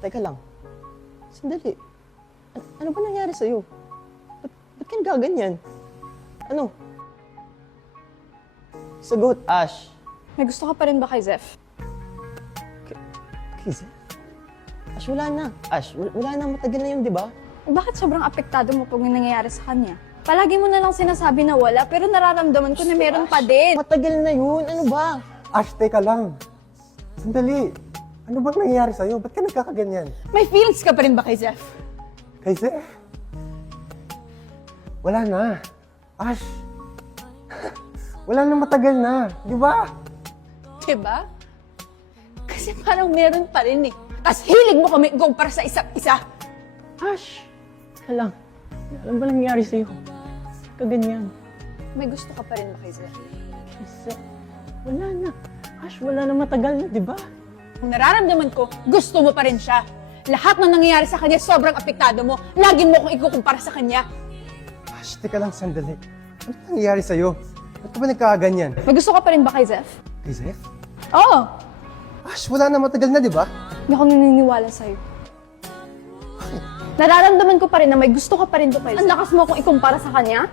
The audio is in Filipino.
Teka lang. Sandali. Ano ba nangyari sa'yo? Ba't ka nagaganyan? Ano? Sagot, Ash. May gusto ka pa rin ba kay Zeph? Kay Zeph? Ash, wala na. Ash, wala na. Matagal na yun, di ba? Bakit sobrang apektado mo pag may nangyayari sa kanya? Palagi mo na lang sinasabi na wala, pero nararamdaman ko na meron pa din. Matagal na yun. Ano ba? Ash, teka lang. Sandali. Ano bang nangyayari sa'yo? Ba't ka nagkakaganyan? May feelings ka pa rin ba kay Zeph? Kay Zeph? Wala na. Ash. Wala na, matagal na. Di ba? Diba? Kasi parang meron pa rin eh. Tapos hilig mo kami ikumpara sa isa't isa. Ash. Teka lang. Ano ba nangyari sa'yo? Kaganyan. May gusto ka pa rin ba kay Zeph? Zeph. Wala na. Ash, wala na, matagal na, di ba? Kung nararamdaman ko, gusto mo pa rin siya. Lahat ng nangyayari sa kanya, sobrang apektado mo. Lagi mo kong ikukumpara sa kanya. Ash, teka lang, sandali. Ano nangyayari sa'yo? Ba't ka ba nagkakaganyan? May gusto ka pa rin ba kay Zeph? Kay Zeph? Oo! Ash, wala na, matagal na, di ba? Hindi ako naniniwala sa'yo. Nararamdaman ko pa rin na may gusto ka pa rin ba kay Zeph? Ang lakas mo kong ikumpara sa kanya?